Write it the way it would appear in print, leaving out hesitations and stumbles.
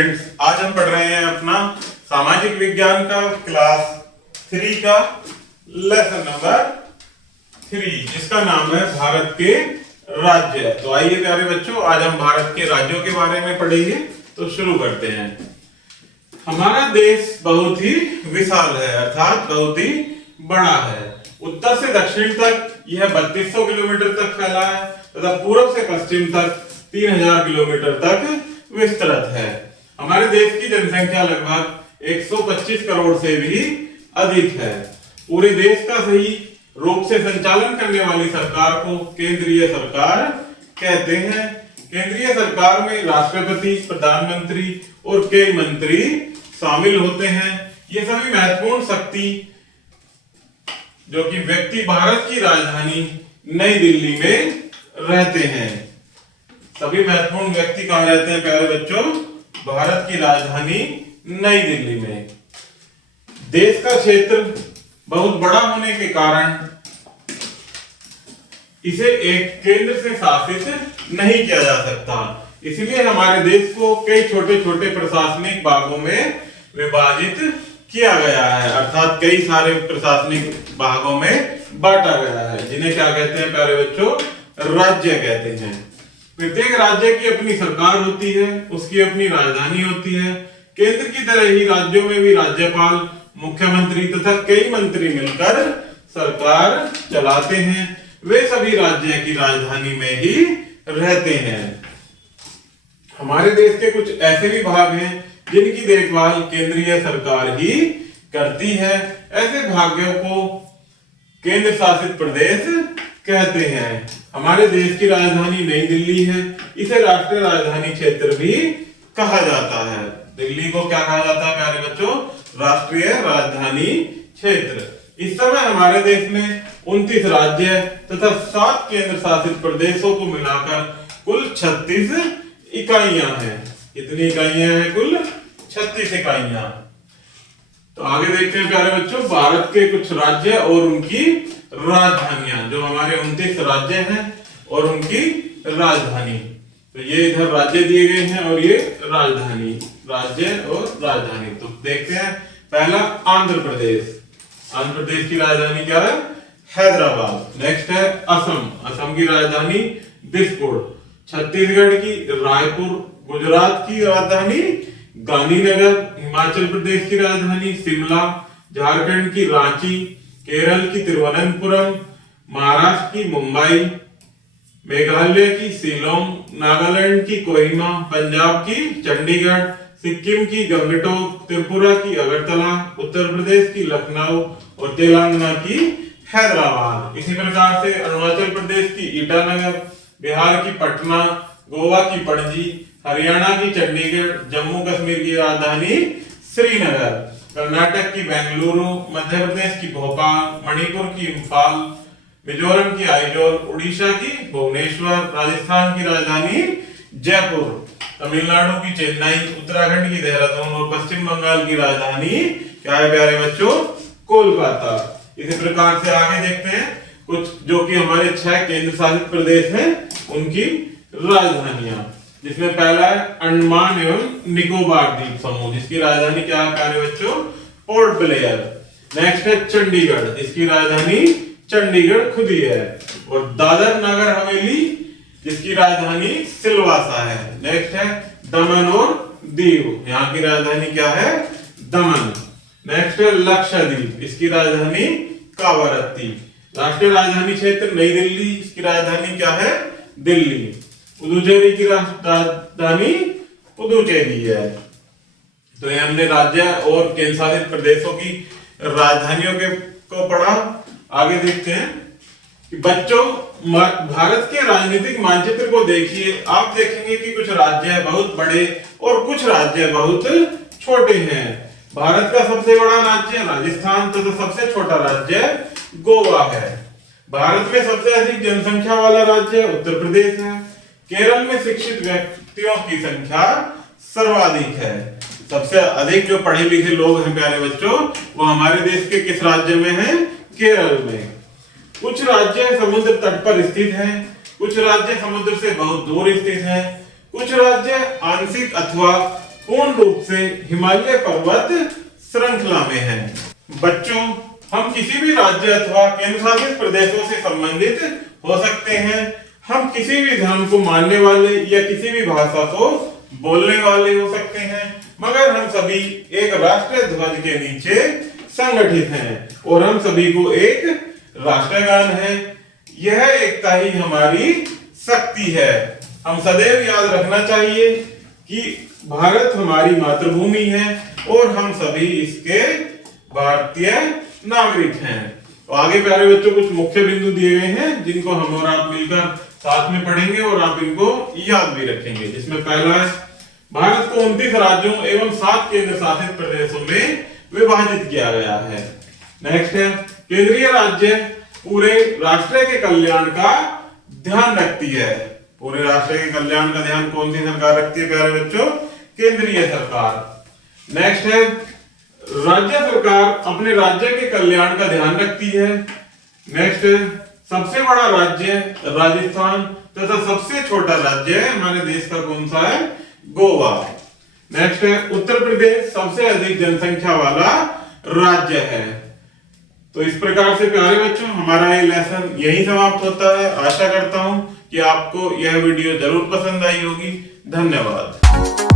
Students, आज हम पढ़ रहे हैं अपना सामाजिक विज्ञान का क्लास 3 का लेसन नंबर 3, जिसका नाम है भारत के राज्य। तो आइए प्यारे बच्चों, आज हम भारत के राज्यों के बारे में पढ़ेंगे। तो शुरू करते हैं। हमारा देश बहुत ही विशाल है, अर्थात बहुत ही बड़ा है। उत्तर से दक्षिण तक यह 3200 किलोमीटर तक फैला है तथा पूर्व से पश्चिम तक 3000 किलोमीटर तक विस्तृत है। हमारे देश की जनसंख्या लगभग 125 करोड़ से भी अधिक है। पूरे देश का सही रूप से संचालन करने वाली सरकार को केंद्रीय सरकार कहते हैं। केंद्रीय सरकार में राष्ट्रपति, प्रधानमंत्री और कई मंत्री शामिल होते हैं। ये सभी महत्वपूर्ण शक्ति जो कि व्यक्ति भारत की राजधानी नई दिल्ली में रहते हैं। सभी महत्वपूर्ण व्यक्ति कहां रहते हैं प्यारे बच्चों? भारत की राजधानी नई दिल्ली में। देश का क्षेत्र बहुत बड़ा होने के कारण इसे एक केंद्र से शासित नहीं किया जा सकता। इसलिए हमारे देश को कई छोटे छोटे प्रशासनिक भागों में विभाजित किया गया है, अर्थात कई सारे प्रशासनिक भागों में बांटा गया है, जिन्हें क्या कहते हैं प्यारे बच्चों? राज्य कहते हैं। प्रत्येक राज्य की अपनी सरकार होती है, उसकी अपनी राजधानी होती है। केंद्र की तरह ही राज्यों में भी राज्यपाल, मुख्यमंत्री तथा कई मंत्री मिलकर सरकार चलाते हैं। वे सभी राज्य की राजधानी में ही रहते हैं। हमारे देश के कुछ ऐसे भी भाग हैं जिनकी देखभाल केंद्रीय सरकार ही करती है। ऐसे भागों को केंद्र शासित प्रदेश कहते हैं। हमारे देश की राजधानी नई दिल्ली है। इसे राष्ट्रीय राजधानी क्षेत्र भी कहा जाता है। दिल्ली को क्या कहा जाता है प्यारे बच्चों? राष्ट्रीय राजधानी क्षेत्र। इस समय हमारे देश में 29 राज्य तथा 7 केंद्र शासित प्रदेशों को मिलाकर कुल 36 इकाइयां हैं। कितनी इकाइयां हैं? कुल 36 इकाइयां। तो आगे देखते हैं प्यारे बच्चों भारत के कुछ राज्य और उनकी राजधानियां। जो हमारे 29 राज्य हैं और उनकी राजधानी। तो ये इधर राज्य दिए गए हैं और ये राजधानी, राज्य और राजधानी। तो देखते हैं पहला आंध्र प्रदेश। आंध्र प्रदेश की राजधानी क्या है? हैदराबाद। नेक्स्ट है असम। असम की राजधानी दिसपुर। छत्तीसगढ़ की रायपुर। गुजरात की राजधानी गांधीनगर। हिमाचल प्रदेश की राजधानी शिमला। झारखंड की रांची। केरल की तिरुवनंतपुरम। महाराष्ट्र की मुंबई। मेघालय की शिलोंग। नागालैंड की कोहिमा। पंजाब की चंडीगढ़। सिक्किम की गंगटोक। त्रिपुरा की अगरतला। उत्तर प्रदेश की लखनऊ और तेलंगाना की हैदराबाद। इसी प्रकार से अरुणाचल प्रदेश की ईटानगर। बिहार की पटना। गोवा की पणजी। हरियाणा की चंडीगढ़। जम्मू कश्मीर की राजधानी श्रीनगर। कर्नाटक की बेंगलुरु। मध्य प्रदेश की भोपाल। मणिपुर की इम्फाल। मिजोरम की आइजोल। उड़ीसा की भुवनेश्वर। राजस्थान की राजधानी जयपुर। तमिलनाडु की चेन्नई। उत्तराखंड की देहरादून और पश्चिम बंगाल की राजधानी क्या है प्यारे बच्चों? कोलकाता। इसी प्रकार से आगे देखते हैं कुछ जो कि हमारे 6 केंद्र शासित प्रदेश हैं उनकी राजधानियां, जिसमें पहला है अंडमान एवं निकोबार द्वीप समूह, जिसकी राजधानी क्या है प्यारे बच्चों? Port Blair. नेक्स्ट है चंडीगढ़। इसकी राजधानी चंडीगढ़ खुद ही है। और दादर नगर हवेली, जिसकी राजधानी सिलवासा है। नेक्स्ट है दमन और दीव। यहाँ की राजधानी क्या है? दमन। नेक्स्ट है लक्षद्वीप। इसकी राजधानी कावारत्ती। राष्ट्रीय राजधानी क्षेत्र नई दिल्ली। इसकी राजधानी क्या है? दिल्ली। पुदुचेरी की राजधानी पुदुचेरी है। तो ये हमने राज्य और केंद्र शासित प्रदेशों की राजधानियों को पढ़ा। आगे देखते हैं कि बच्चों भारत के राजनीतिक मानचित्र को देखिए। आप देखेंगे कि कुछ राज्य बहुत बड़े और कुछ राज्य बहुत छोटे हैं। भारत का सबसे बड़ा राज्य राजस्थान तथा सबसे छोटा राज्य गोवा है। भारत में सबसे अधिक जनसंख्या वाला राज्य उत्तर प्रदेश है। केरल में शिक्षित व्यक्तियों की संख्या सर्वाधिक है। सबसे अधिक जो पढ़े लिखे लोग हैं प्यारे बच्चों, वो हमारे देश के किस राज्य में हैं? केरल में। कुछ राज्य समुद्र तट पर स्थित हैं, कुछ राज्य समुद्र से बहुत दूर स्थित हैं, कुछ राज्य आंशिक अथवा पूर्ण रूप से हिमालय पर्वत श्रृंखला में है। बच्चों, हम किसी भी राज्य अथवा केंद्र शासित प्रदेशों से संबंधित हो सकते हैं। हम किसी भी धर्म को मानने वाले या किसी भी भाषा को बोलने वाले हो सकते हैं, मगर हम सभी एक राष्ट्रीय ध्वज के नीचे संगठित हैं और हम सभी को एक राष्ट्रगान है। यह एकता ही हमारी शक्ति है। हम सदैव याद रखना चाहिए कि भारत हमारी मातृभूमि है और हम सभी इसके भारतीय नागरिक हैं। तो आगे प्यारे बच्चों कुछ मुख्य बिंदु दिए गए हैं जिनको हम और आप मिलकर साथ में पढ़ेंगे और आप इनको याद भी रखेंगे। जिसमें पहला है, भारत को 29 राज्यों एवं 7 केंद्र शासित प्रदेशों में विभाजित किया गया है। नेक्स्ट है, केंद्रीय राज्य पूरे राष्ट्र के कल्याण का ध्यान रखती है। पूरे राष्ट्र के कल्याण का ध्यान कौन सी सरकार रखती है प्यारे बच्चों? केंद्रीय सरकार। नेक्स्ट है, राज्य सरकार अपने राज्य के कल्याण का ध्यान रखती है। नेक्स्ट है, सबसे बड़ा राज्य राजस्थान तथा सबसे छोटा राज्य हमारे देश का कौन सा है? गोवा। नेक्स्ट है, उत्तर प्रदेश सबसे अधिक जनसंख्या वाला राज्य है। तो इस प्रकार से प्यारे बच्चों हमारा ये लेसन यही समाप्त होता है। आशा करता हूं कि आपको यह वीडियो जरूर पसंद आई होगी। धन्यवाद।